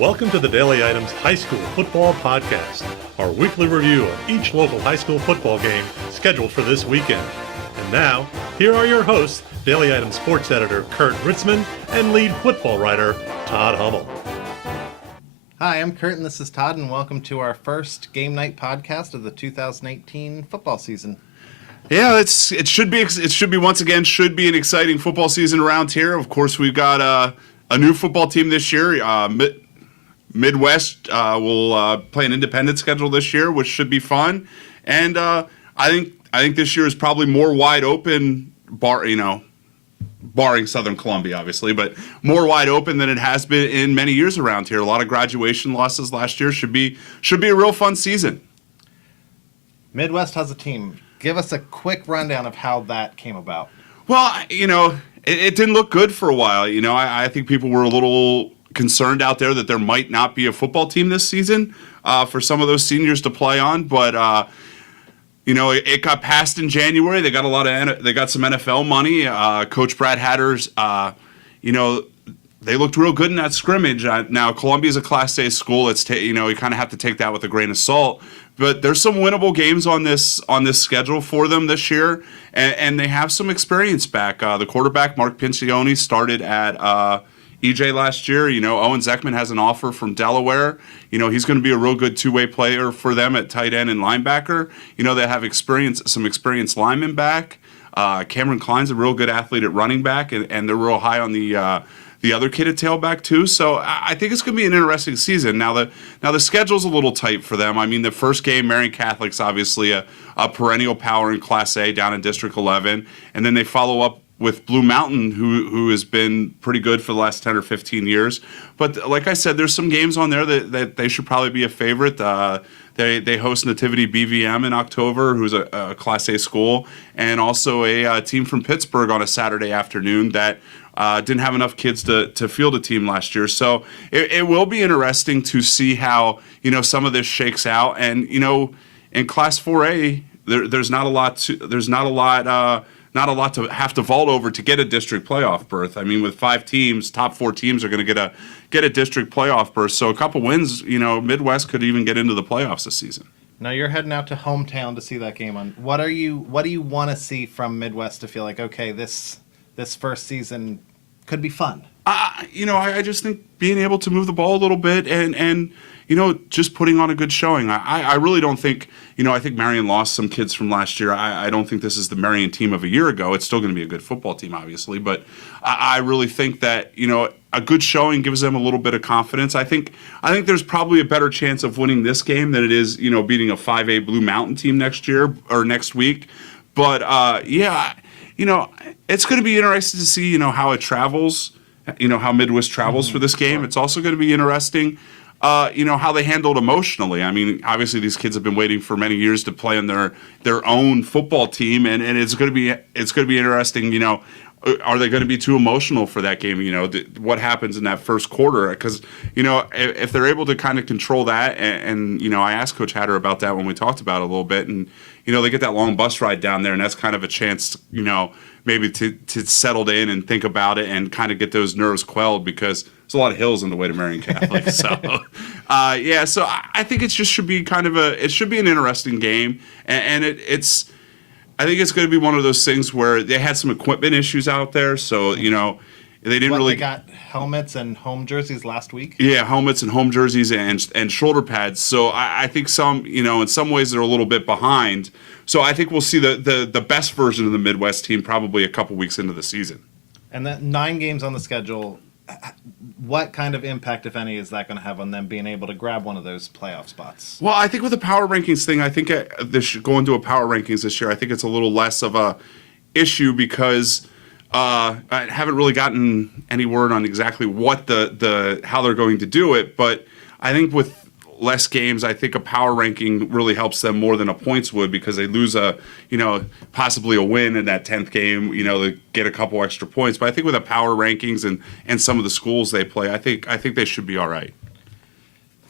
Welcome to the Daily Items High School Football Podcast, our weekly review of each local high school football game scheduled for this weekend. And now, here are your hosts, Daily Items sports editor Kurt Ritzman and lead football writer Todd Hummel. Hi, I'm Kurt and this is Todd, and welcome to our first game night podcast of the 2018 football season. Yeah, it should be once again an exciting football season around here. Of course, we've got a new football team this year. Midwest will play an independent schedule this year, which should be fun. And I think this year is probably more wide open, barring Southern Columbia, obviously, but more wide open than it has been in many years around here. A lot of graduation losses last year. Should be a real fun season. Midwest has a team. Give us a quick rundown of how that came about. Well, it didn't look good for a while. I think people were a little concerned out there that there might not be a football team this season for some of those seniors to play on, but it got passed in January. They got some NFL money. Coach Brad Hatter's, they looked real good in that scrimmage. Now Columbia's a Class A school. You kind of have to take that with a grain of salt. But there's some winnable games on this schedule for them this year, and they have some experience back. The quarterback Mark Pincione started at EJ last year. Owen Zeckman has an offer from Delaware. He's going to be a real good two-way player for them at tight end and linebacker. They have some experienced linemen back. Cameron Klein's a real good athlete at running back, and they're real high on the other kid at tailback too. So I think it's going to be an interesting season. Now the schedule's a little tight for them. I mean, the first game, Marion Catholic's obviously a perennial power in Class A down in District 11, and then they follow up with Blue Mountain, who has been pretty good for the last 10 or 15 years. But like I said, there's some games on there that they should probably be a favorite. They host Nativity BVM in October, who's a Class A school, and also a team from Pittsburgh on a Saturday afternoon that didn't have enough kids to field a team last year. So it will be interesting to see how some of this shakes out. And in Class 4A, there's not a lot to have to vault over to get a district playoff berth. I mean, with 5 teams, top 4 teams are going to get a district playoff berth. So a couple wins, Midwest could even get into the playoffs this season. Now you're heading out to hometown to see that game. What do you want to see from Midwest to feel like, okay, this first season could be fun? I just think being able to move the ball a little bit and just putting on a good showing. I really don't think, I think Marion lost some kids from last year. I don't think this is the Marion team of a year ago. It's still going to be a good football team, obviously. But I really think that, a good showing gives them a little bit of confidence. I think there's probably a better chance of winning this game than it is, beating a 5A Blue Mountain team next week. But, it's going to be interesting to see, how it travels, how Midwest travels for this game. It's also going to be interesting how they handled emotionally. I mean, obviously these kids have been waiting for many years to play on their own football team, and it's going to be interesting. Are they going to be too emotional for that game? What happens in that first quarter? Because if they're able to kind of control that, and I asked Coach Hatter about that when we talked about it a little bit, and they get that long bus ride down there, and that's kind of a chance, maybe to settle in and think about it and kind of get those nerves quelled, because there's a lot of hills on the way to Marion Catholic. So, so I think it just should be it should be an interesting game. And I think it's going to be one of those things where they had some equipment issues out there. So, they didn't really. They got helmets and home jerseys last week? Yeah, helmets and home jerseys and shoulder pads. So I think some, in some ways they're a little bit behind. So I think we'll see the best version of the Midwest team probably a couple weeks into the season. And that 9 games on the schedule, what kind of impact, if any, is that going to have on them being able to grab one of those playoff spots? Well, I think with the power rankings thing, I think going to a power rankings this year, I think it's a little less of a issue because I haven't really gotten any word on exactly what how they're going to do it. But I think with less games, I think a power ranking really helps them more than a points would, because they lose possibly a win in that 10th game, they get a couple extra points. But I think with the power rankings and some of the schools they play, I think they should be all right.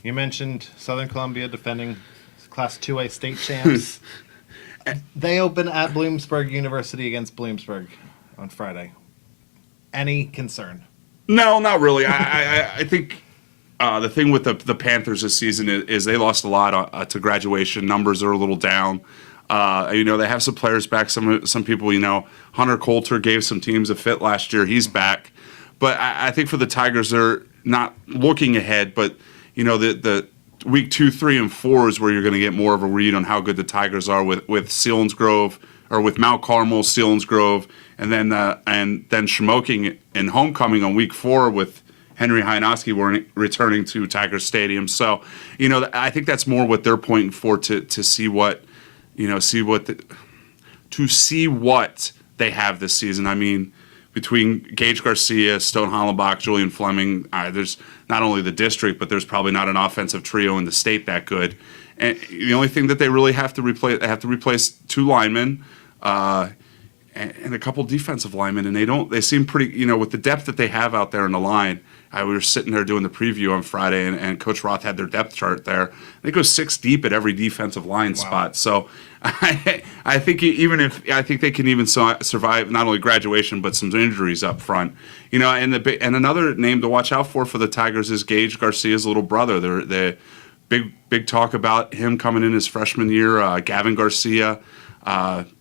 You mentioned Southern Columbia defending Class 2A state champs. They open at Bloomsburg University against Bloomsburg on Friday. Any concern? No, not really. I think the thing with the Panthers this season is they lost a lot to graduation. Numbers are a little down. They have some players back. Some people, Hunter Coulter gave some teams a fit last year. He's back. But I think for the Tigers, they're not looking ahead. But, the week 2, 3, and 4 is where you're going to get more of a read on how good the Tigers are with Selinsgrove, or with Mount Carmel, Selinsgrove, and then Shamokin in homecoming on week 4 with Henry Hajnowski returning to Tiger Stadium. So, I think that's more what they're pointing for to see what they have this season. I mean, between Gage Garcia, Stone Hollenbach, Julian Fleming, there's not only the district, but there's probably not an offensive trio in the state that good. And the only thing that they really have to replace 2 linemen and a couple defensive linemen, and they seem pretty, with the depth that they have out there in the line. We were sitting there doing the preview on Friday, and Coach Roth had their depth chart there. They go 6 deep at every defensive line spot. So I think they can even survive not only graduation but some injuries up front. And another name to watch out for the Tigers is Gage Garcia's little brother. They're big talk about him coming in his freshman year. Gavin Garcia,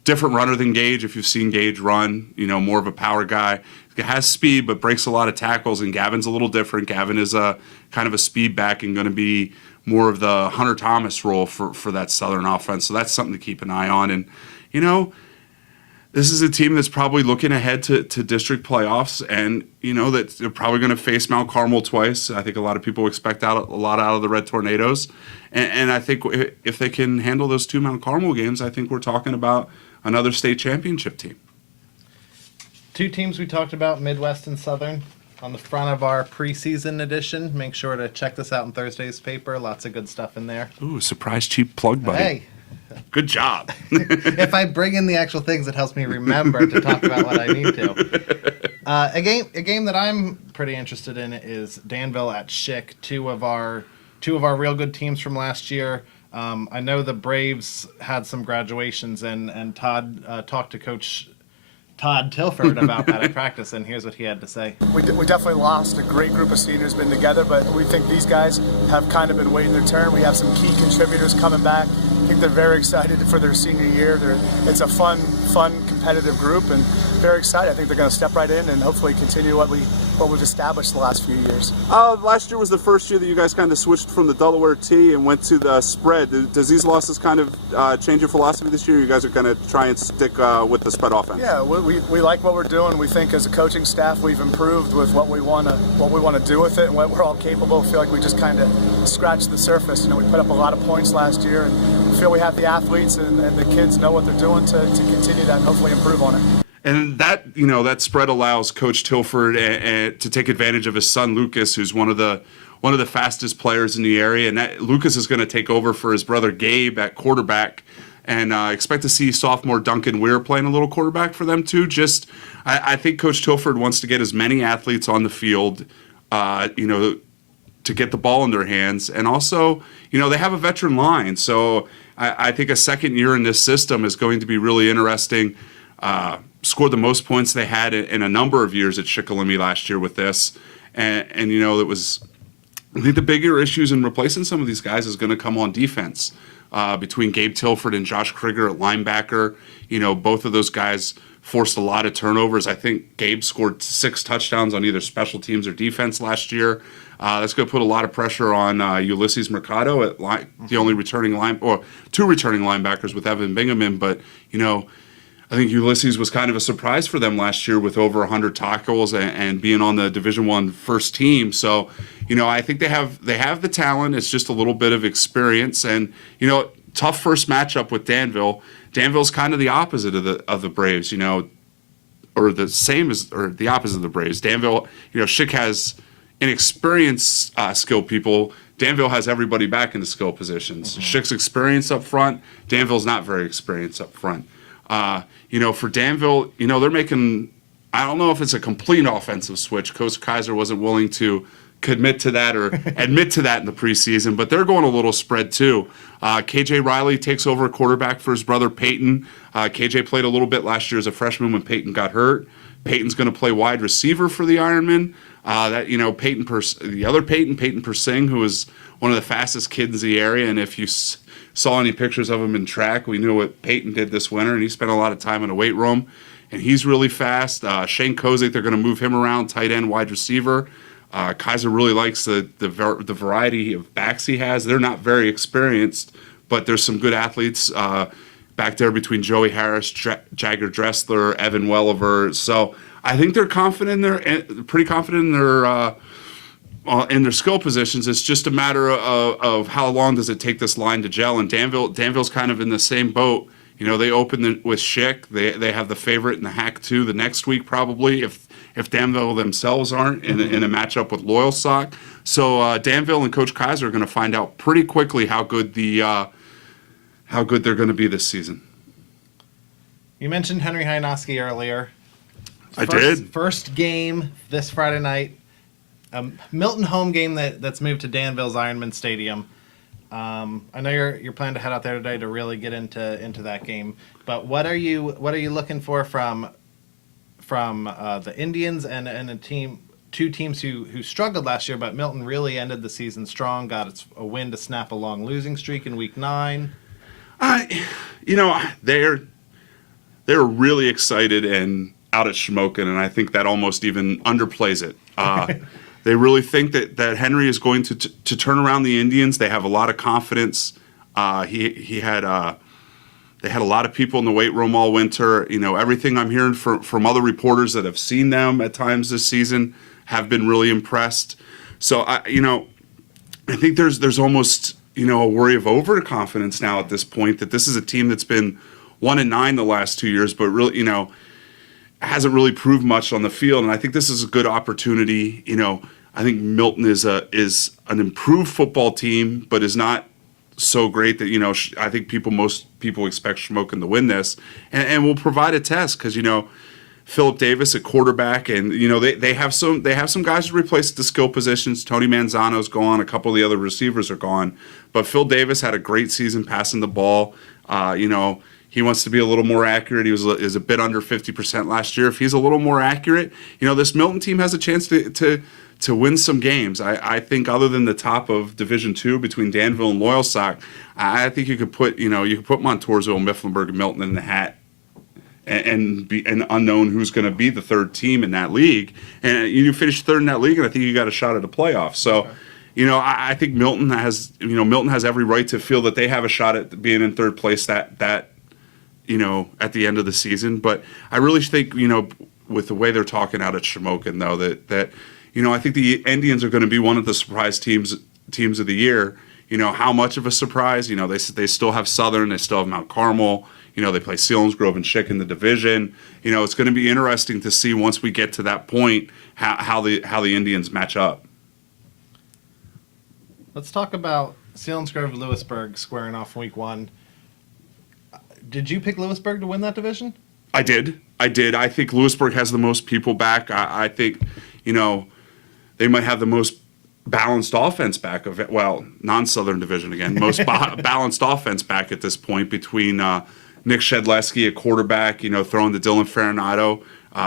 different runner than Gage. If you've seen Gage run, more of a power guy. Has speed but breaks a lot of tackles, and Gavin's a little different. Gavin is a kind of a speed back and going to be more of the Hunter Thomas role for that Southern offense. So that's something to keep an eye on. And this is a team that's probably looking ahead to district playoffs, and that they're probably going to face Mount Carmel twice. I think a lot of people expect a lot out of the Red Tornadoes, and I think if they can handle those 2 Mount Carmel games, I think we're talking about another state championship team. 2 teams we talked about, Midwest and Southern, on the front of our preseason edition. Make sure to check this out in Thursday's paper. Lots of good stuff in there. Ooh, surprise cheap plug, buddy. Hey. Good job. If I bring in the actual things, it helps me remember to talk about what I need to. A game that I'm pretty interested in is Danville at Schick, two of our real good teams from last year. I know the Braves had some graduations, and Todd talked to Coach Todd Tilford about that at practice, and here's what he had to say. We definitely lost a great group of seniors been together, but we think these guys have kind of been waiting their turn. We have some key contributors coming back. I think they're very excited for their senior year. It's a fun, competitive group, and very excited. I think they're going to step right in and hopefully continue what we've established the last few years. Last year was the first year that you guys kind of switched from the Delaware T and went to the spread. Does these losses kind of change your philosophy this year? You guys are going to try and stick with the spread offense? Yeah, we like what we're doing. We think as a coaching staff we've improved with what we want to do with it and what we're all capable. I feel like we just kind of scratched the surface. We put up a lot of points last year, and we feel we have the athletes and the kids know what they're doing to continue that and hopefully improve on it. And that spread allows Coach Tilford to take advantage of his son Lucas, who's one of the fastest players in the area. And Lucas is going to take over for his brother Gabe at quarterback. And expect to see sophomore Duncan Weir playing a little quarterback for them too. I think Coach Tilford wants to get as many athletes on the field, to get the ball in their hands. And also, they have a veteran line. So I think a second year in this system is going to be really interesting. Scored the most points they had in a number of years at Shikellamy last year with this. And it was, I think the bigger issues in replacing some of these guys is going to come on defense. Between Gabe Tilford and Josh Krieger at linebacker, both of those guys forced a lot of turnovers. I think Gabe scored 6 touchdowns on either special teams or defense last year. That's going to put a lot of pressure on Ulysses Mercado at the only returning 2 returning linebackers with Evan Bingaman. But, I think Ulysses was kind of a surprise for them last year with over 100 tackles and being on the Division I first team. So, I think they have the talent. It's just a little bit of experience, and tough first matchup with Danville. Danville's kind of the opposite of the Braves, or the same as or the opposite of the Braves. Danville, Schick has inexperienced skill people. Danville has everybody back in the skill positions. Mm-hmm. Schick's experienced up front. Danville's not very experienced up front. For Danville, they're making, I don't know if it's a complete offensive switch. Coach Kaiser wasn't willing to commit to that or admit to that in the preseason, but they're going a little spread too. KJ Riley takes over a quarterback for his brother Peyton. KJ played a little bit last year as a freshman when Peyton got hurt. Peyton's going to play wide receiver for the Ironmen. The other Peyton Persing, who was one of the fastest kids in the area, and if you saw any pictures of him in track, we knew what Peyton did this winter, and he spent a lot of time in a weight room, and he's really fast. Shane Kozik, they're going to move him around, tight end, wide receiver. Kaiser really likes the variety of backs he has. They're not very experienced, but there's some good athletes back there between Joey Harris, Jagger Dressler, Evan Welliver. So I think they're pretty confident in their skill positions. It's just a matter of how long does it take this line to gel. And Danville's kind of in the same boat. They open with Schick. They have the favorite in the Hack 2 the next week probably if Danville themselves aren't in a matchup with Loyalsock. So Danville and Coach Kaiser are going to find out pretty quickly how good they're going to be this season. You mentioned Henry Hynoski earlier. I did. First game this Friday night. Milton home game that's moved to Danville's Ironman Stadium. I know you're planning to head out there today to really get into that game. But what are you looking for from the Indians and two teams who struggled last year, but Milton really ended the season strong, got a win to snap a long losing streak in week 9. They're really excited and out at Shamokin, and I think that almost even underplays it. They really think that Henry is going to turn around the Indians. They have a lot of confidence. They had a lot of people in the weight room all winter. Everything I'm hearing from other reporters that have seen them at times this season have been really impressed. So I think there's almost a worry of overconfidence now at this point that this is a team that's been 1-9 the last 2 years, but really hasn't really proved much on the field. And I think this is a good opportunity. I think Milton is an improved football team, but is not so great that I think most people expect Shamokin to win this, and will provide a test because Philip Davis at quarterback, and they have some guys to replace the skill positions. Tony Manzano's gone, a couple of the other receivers are gone, but Phil Davis had a great season passing the ball. He wants to be a little more accurate. He was a bit under 50% last year. If he's a little more accurate, this Milton team has a chance to win some games. I think other than the top of Division II between Danville and Loyalsock, I think you could put Montoursville, Mifflinburg, and Milton in the hat and be an unknown who's going to be the third team in that league. And you finish third in that league, and I think you got a shot at a playoff. So. Okay. I think Milton has every right to feel that they have a shot at being in third place at the end of the season. But I really think, with the way they're talking out at Shamokin, though, that I think the Indians are going to be one of the surprise teams of the year. How much of a surprise? They still have Southern, they still have Mount Carmel. They play Selinsgrove and Schick in the division. It's going to be interesting to see once we get to that point how the Indians match up. Let's talk about Selinsgrove Lewisburg squaring off week 1. Did you pick Lewisburg to win that division? I did. I think Lewisburg has the most people back. I think, they might have the most balanced offense back of it. Well, non-Southern division again. Most balanced offense back at this point between Nick Shedleski at quarterback, throwing to Dylan Farinato.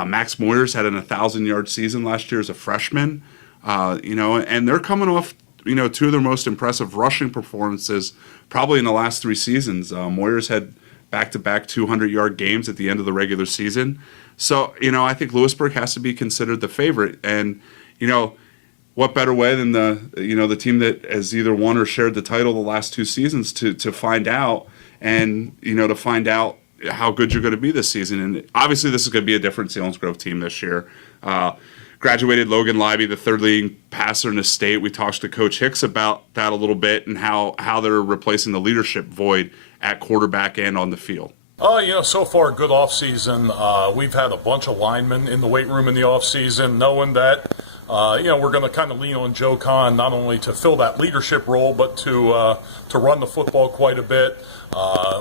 Max Moyers had an 1,000-yard season last year as a freshman. And they're coming off, two of their most impressive rushing performances probably in the last 3 seasons. Moyers had back-to-back 200-yard games at the end of the regular season. So, I think Lewisburg has to be considered the favorite. And, what better way than the team that has either won or shared the title the last 2 seasons to find out and, to find out how good you're going to be this season. And obviously this is going to be a different Selinsgrove team this year. Graduated Logan Libby, the third leading passer in the state. We talked to Coach Hicks about that a little bit and how they're replacing the leadership void at quarterback and on the field. So far, good offseason. We've had a bunch of linemen in the weight room in the offseason, knowing that, we're going to kind of lean on Joe Kahn not only to fill that leadership role, but to run the football quite a bit.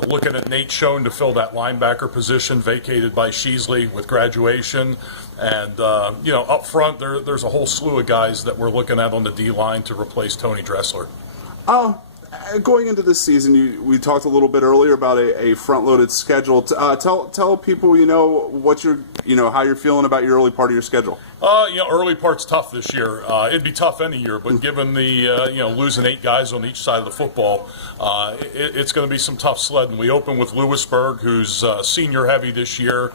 Looking at Nate Schoen to fill that linebacker position vacated by Sheasley with graduation. And, up front, there's a whole slew of guys that we're looking at on the D-line to replace Tony Dressler. Oh, Going into this season, we talked a little bit earlier about a front-loaded schedule. Tell people, what how you're feeling about your early part of your schedule. Early part's tough this year. It'd be tough any year, but given the losing 8 guys on each side of the football, it's going to be some tough sledding. We open with Lewisburg, who's senior heavy this year.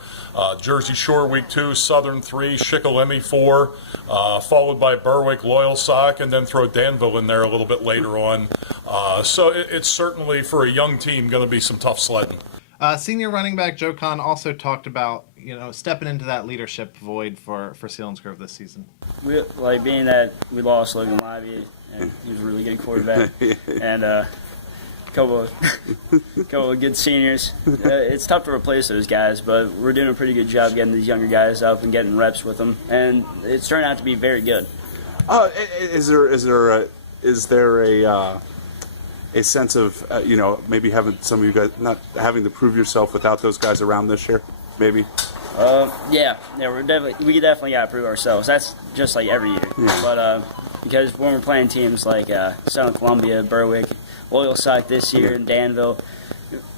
Jersey Shore week 2, Southern 3, Shikellamy 4, followed by Berwick, Loyalsock, and then throw Danville in there a little bit later on. So it's certainly, for a young team, going to be some tough sledding. Senior running back Joe Kahn also talked about, stepping into that leadership void for Selinsgrove this season. Being that we lost Logan Lively, and he was a really good quarterback, and a couple of good seniors. It's tough to replace those guys, but we're doing a pretty good job getting these younger guys up and getting reps with them, and it's turned out to be very good. Is there a sense of maybe having some of you guys not having to prove yourself without those guys around this year, maybe? Yeah, we definitely got to prove ourselves. That's just like every year. Yeah. But because when we're playing teams like Southern Columbia, Berwick, Loyalsock this year, and Danville,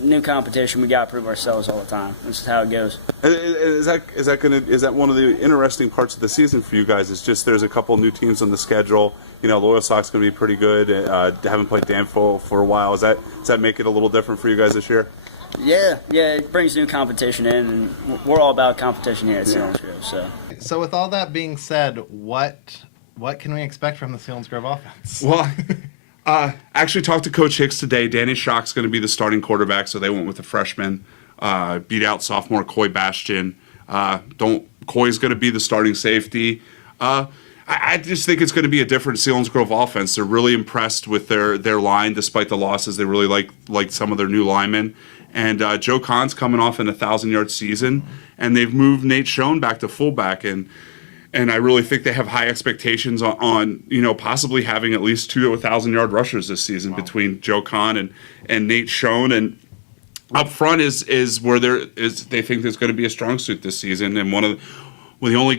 new competition, we got to prove ourselves all the time. That's how it goes. Is that one of the interesting parts of the season for you guys? Is just there's a couple new teams on the schedule. Loyalsock's going to be pretty good. Haven't played Danville for a while. Does that make it a little different for you guys this year? Yeah, it brings new competition in, and we're all about competition here at Selinsgrove. So with all that being said, what can we expect from the Selinsgrove offense? Well, actually talked to Coach Hicks today. Danny Schock's going to be the starting quarterback, so they went with a freshman. Beat out sophomore Coy Bastian. Coy's going to be the starting safety. I just think it's going to be a different Selinsgrove offense. They're really impressed with their line, despite the losses. They really like some of their new linemen. And Joe Kahn's coming off an 1,000-yard season, and they've moved Nate Schoen back to fullback. And I really think they have high expectations on possibly having at least 2 1,000-yard rushers this season between Joe Kahn and Nate Schoen. And up front is where they think there's going to be a strong suit this season. And the only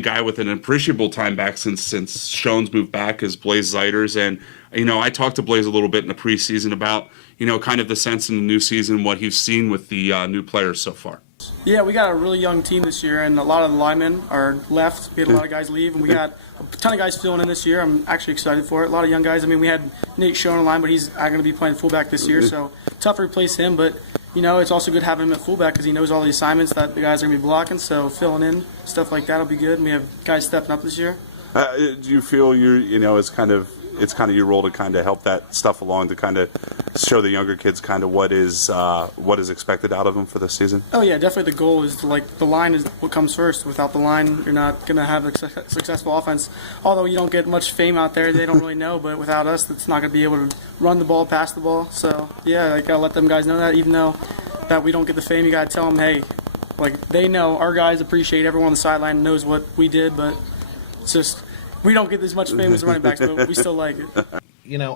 guy with an appreciable time back since Schoen's moved back is Blaze Zeiters. And I talked to Blaze a little bit in the preseason about kind of the sense in the new season, what he's seen with the new players so far. Yeah, we got a really young team this year, and a lot of the linemen are left. We had a lot of guys leave, and we got a ton of guys filling in this year. I'm actually excited for it. A lot of young guys. I mean, we had Nate Schoen on the line, but he's going to be playing fullback this year, so tough to replace him. But, it's also good having him at fullback because he knows all the assignments that the guys are going to be blocking, so filling in, stuff like that will be good. And we have guys stepping up this year. Do you feel it's kind of your role to kind of help that stuff along, to kind of show the younger kids kind of what is expected out of them for this season? Oh yeah, definitely. The goal is the line is what comes first. Without the line, you're not going to have a successful offense. Although you don't get much fame out there, they don't really know. But without us, it's not going to be able to run the ball, pass the ball. So yeah, I got to let them guys know that. Even though that we don't get the fame, you got to tell them, hey, they know our guys appreciate everyone on the sideline knows what we did, but it's just. We don't get as much fame as running backs, but we still like it.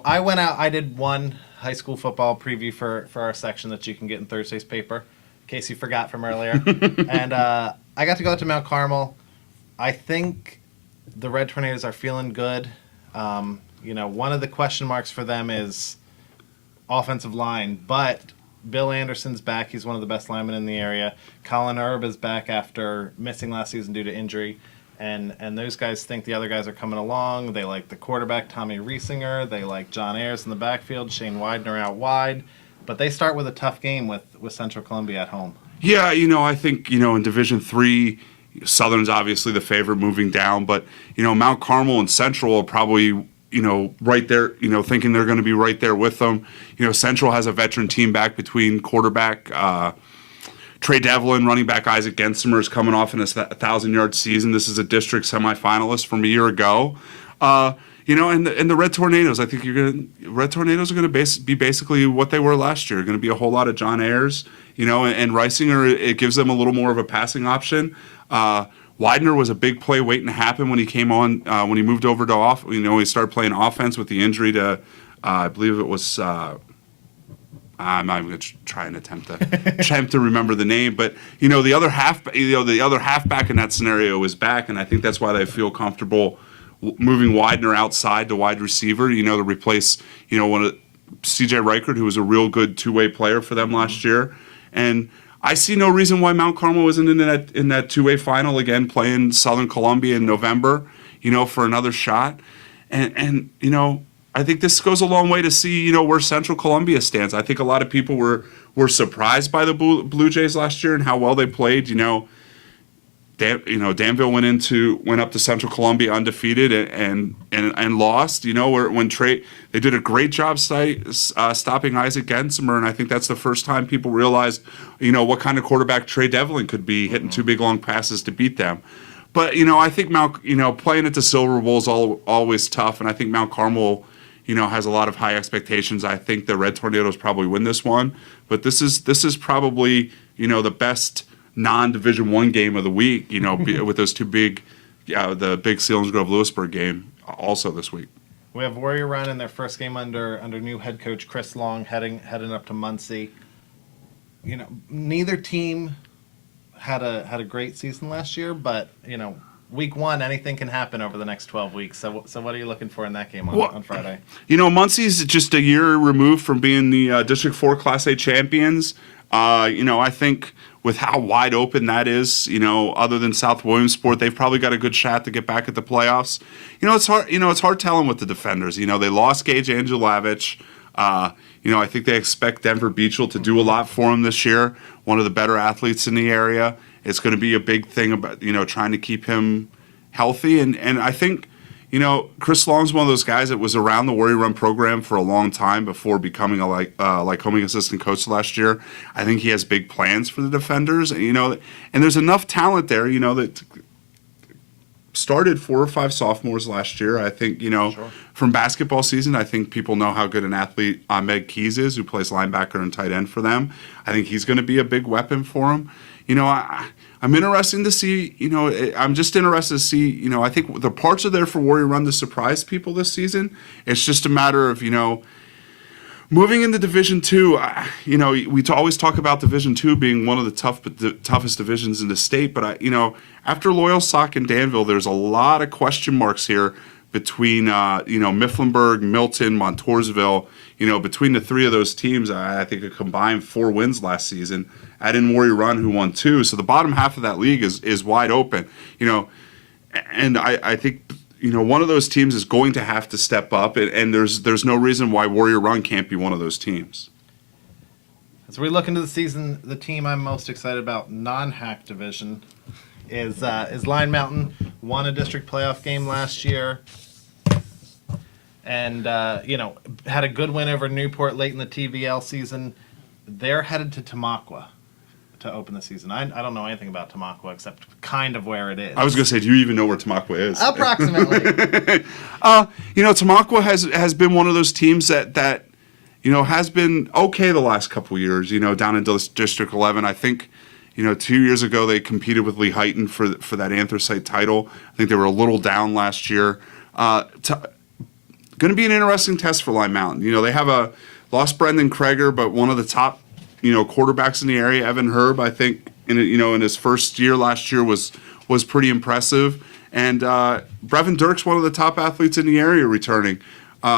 I went out. I did one high school football preview for our section that you can get in Thursday's paper, in case you forgot from earlier. And I got to go out to Mount Carmel. I think the Red Tornadoes are feeling good. One of the question marks for them is offensive line, but Bill Anderson's back. He's one of the best linemen in the area. Colin Erb is back after missing last season due to injury. And those guys think the other guys are coming along. They like the quarterback, Tommy Riesinger. They like John Ayers in the backfield, Shane Widener out wide. But they start with a tough game with Central Columbia at home. Yeah, I think, in Division III, Southern's obviously the favorite moving down. But, Mount Carmel and Central are probably, right there, thinking they're going to be right there with them. Central has a veteran team back between quarterback Trey Devlin, running back Isaac Gensimer is coming off in a 1,000-yard season. This is a district semifinalist from a year ago. And the Red Tornadoes, I think Red Tornadoes are going to be basically what they were last year. Going to be a whole lot of John Ayers, and Reisinger. It gives them a little more of a passing option. Widener was a big play waiting to happen when he came on, when he moved over to he started playing offense with the injury to, I believe it was. I'm not even going to try and attempt to remember the name, but the other halfback in that scenario is back, and I think that's why they feel comfortable moving Widener outside to wide receiver. To replace one C.J. Reichert, who was a real good two-way player for them last year. And I see no reason why Mount Carmel isn't in that two-way final again, playing Southern Columbia in November, for another shot. And I think this goes a long way to see, where Central Columbia stands. I think a lot of people were surprised by the Blue Jays last year and how well they played. Danville went up to Central Columbia undefeated and lost. When Trey, they did a great job stopping Isaac Gensimer, and I think that's the first time people realized, what kind of quarterback Trey Devlin could be, hitting two big long passes to beat them. But I think playing at the Silver Bowl is always tough, and I think Mount Carmel, has a lot of high expectations. I think the Red Tornadoes probably win this one, but this is probably the best non-Division I game of the week, with those two the big Selinsgrove-Lewisburg game also this week. We have Warrior Run in their first game under new head coach Chris Long heading up to Muncie. Neither team had a great season last year, but week one, anything can happen over the next 12 weeks. So what are you looking for in that game on Friday? Muncie's just a year removed from being the District 4 Class A champions. I think with how wide open that is, other than South Williamsport, they've probably got a good shot to get back at the playoffs. It's hard telling with the defenders. They lost Gage Angelavich. I think they expect Denver Beachel to do a lot for them this year. One of the better athletes in the area. It's going to be a big thing about, trying to keep him healthy. And I think, Chris Long's one of those guys that was around the Warrior Run program for a long time before becoming a Lycoming assistant coach last year. I think he has big plans for the defenders, and there's enough talent there, that started 4 or 5 sophomores last year. I think, from basketball season, I think people know how good an athlete Ahmed Keys is, who plays linebacker and tight end for them. I think he's going to be a big weapon for them. I'm interested to see, I'm just interested to see, I think the parts are there for Warrior Run to surprise people this season. It's just a matter of, moving into Division II. We always talk about Division II being one of the toughest divisions in the state, but after Loyal Sock and Danville, there's a lot of question marks here between, Mifflinburg, Milton, Montoursville. Between the three of those teams, I think a combined 4 wins last season. Add in Warrior Run, who won 2. So the bottom half of that league is wide open. And I think, one of those teams is going to have to step up, and there's no reason why Warrior Run can't be one of those teams. As we look into the season, the team I'm most excited about, non-hack division, is Line Mountain. Won a district playoff game last year, and had a good win over Newport late in the TVL season. They're headed to Tamaqua to open the season. I don't know anything about Tamaqua except kind of where it is. I was going to say, do you even know where Tamaqua is? Approximately. Tamaqua has been one of those teams that has been okay the last couple years, down in District 11. I think, 2 years ago they competed with Lehighton for that anthracite title. I think they were a little down last year. Going to be an interesting test for Line Mountain. They have lost Brendan Kreger, but one of the top, quarterbacks in the area, Evan Herb, I think, in his first year last year was pretty impressive. And Brevin Dirk's one of the top athletes in the area returning.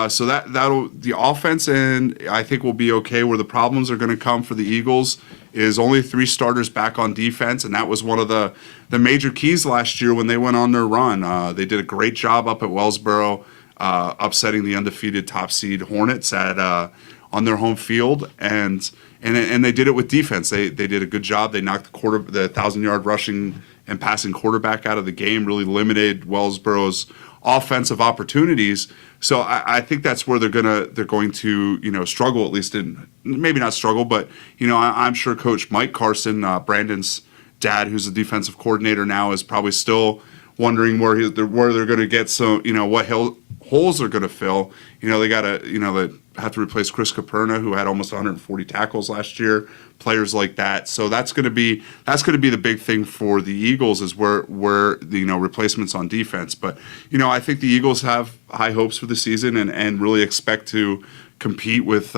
So that'll the offense, and I think will be okay. Where the problems are going to come for the Eagles is only 3 starters back on defense, and that was one of the major keys last year when they went on their run. They did a great job up at Wellsboro, upsetting the undefeated top seed Hornets on their home field, and they did it with defense. They did a good job. They knocked the 1,000-yard rushing and passing quarterback out of the game, really limited Wellsboro's offensive opportunities. So I think that's where they're going to struggle, at least maybe not struggle, but I'm sure Coach Mike Carson, Brandon's dad, who's the defensive coordinator now, is probably still wondering where they're going to get some what holes they're going to fill. They got to they have to replace Chris Caperna, who had almost 140 tackles last year. Players like that, so that's going to be the big thing for the Eagles is where replacements on defense. But I think the Eagles have high hopes for the season and really expect to compete with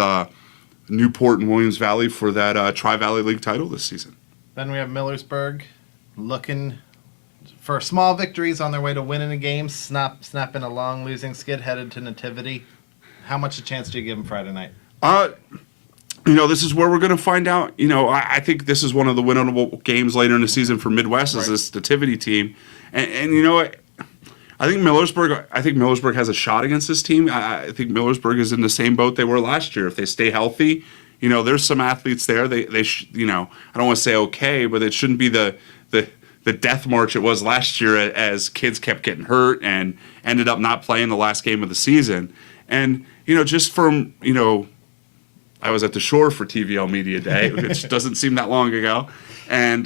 Newport and Williams Valley for that Tri-Valley League title this season. Then we have Millersburg looking for small victories on their way to winning a game, snapping a long losing skid headed to Nativity. How much a chance do you give them Friday night? This is where we're going to find out. I think this is one of the winnable games later in the season for Midwest as this Nativity team. And I think Millersburg has a shot against this team. I think Millersburg is in the same boat they were last year. If they stay healthy, there's some athletes there. They I don't want to say okay, but it shouldn't be the death march it was last year as kids kept getting hurt and ended up not playing the last game of the season. And, just from, I was at the Shore for TVL Media Day, which doesn't seem that long ago. And,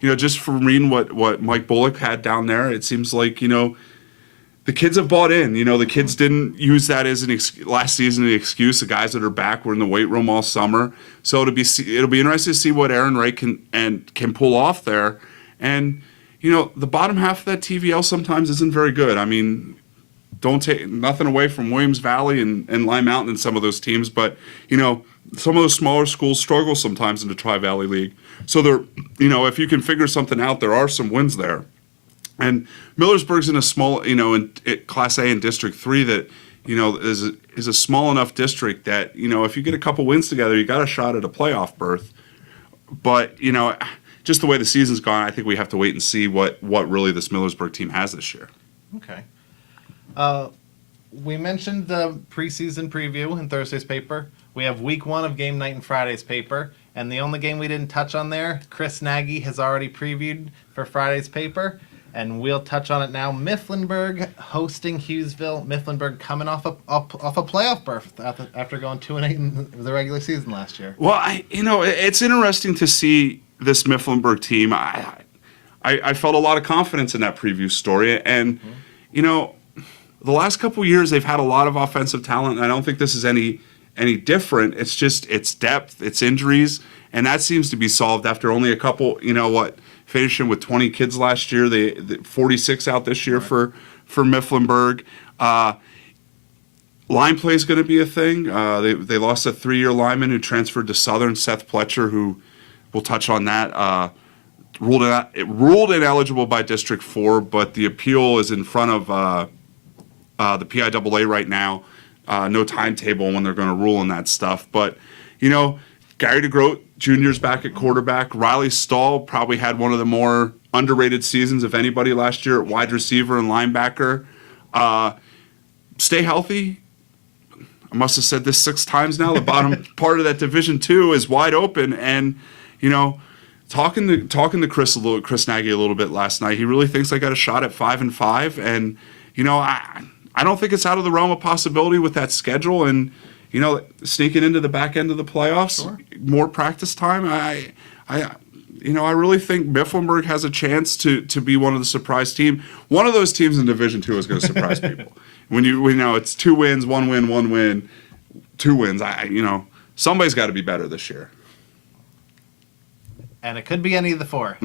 just from reading what Mike Bullock had down there, it seems like, the kids have bought in. The kids didn't use that as last season the excuse. The guys that are back were in the weight room all summer. So it'll be interesting to see what Aaron Ray can pull off there. And, the bottom half of that TVL sometimes isn't very good. I mean, don't take nothing away from Williams Valley and Lime Mountain and some of those teams, but, some of those smaller schools struggle sometimes in the Tri-Valley League. So if you can figure something out, there are some wins there. And Millersburg's in a small, in Class A in District 3 that, is a small enough district that, if you get a couple wins together, you got a shot at a playoff berth. But, just the way the season's gone, I think we have to wait and see what really this Millersburg team has this year. Okay. We mentioned the preseason preview in Thursday's paper. We have week 1 of game night in Friday's paper. And the only game we didn't touch on there, Chris Nagy has already previewed for Friday's paper. And we'll touch on it now. Mifflinburg hosting Hughesville. Mifflinburg coming off a playoff berth after going 2-8 in the regular season last year. Well, it's interesting to see this Mifflinburg team. I felt a lot of confidence in that preview story, and the last couple of years they've had a lot of offensive talent. And I don't think this is any different. It's just it's depth, it's injuries, and that seems to be solved after only a couple. Finishing with 20 kids last year, they 46 out this year for Mifflinburg. Line play is going to be a thing. They lost a 3-year lineman who transferred to Southern, Seth Pletcher, who we'll touch on that. Ruled ineligible by District 4, but the appeal is in front of the PIAA right now. No timetable when they're going to rule on that stuff. But, Gary DeGroat Jr.'s back at quarterback. Riley Stahl probably had one of the more underrated seasons of anybody last year at wide receiver and linebacker. Stay healthy. I must have said this 6 times now. The bottom part of that Division II is wide open. And, talking to Chris Nagy a little bit last night, he really thinks I got a shot at 5-5. And, I don't think it's out of the realm of possibility with that schedule and, sneaking into the back end of the playoffs, sure. More practice time. I really think Mifflinburg has a chance to be one of the surprise team. One of those teams in Division II is going to surprise people. When it's 2 wins, 1 win, 1 win, 2 wins. Somebody's got to be better this year. And it could be any of the 4.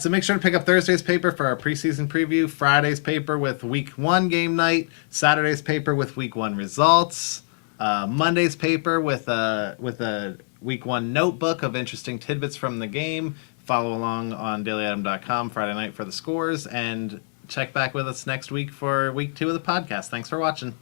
So make sure to pick up Thursday's paper for our preseason preview, Friday's paper with Week 1 game night, Saturday's paper with Week 1 results, Monday's paper with a Week 1 notebook of interesting tidbits from the game. Follow along on dailyadam.com Friday night for the scores, and check back with us next week for Week 2 of the podcast. Thanks for watching.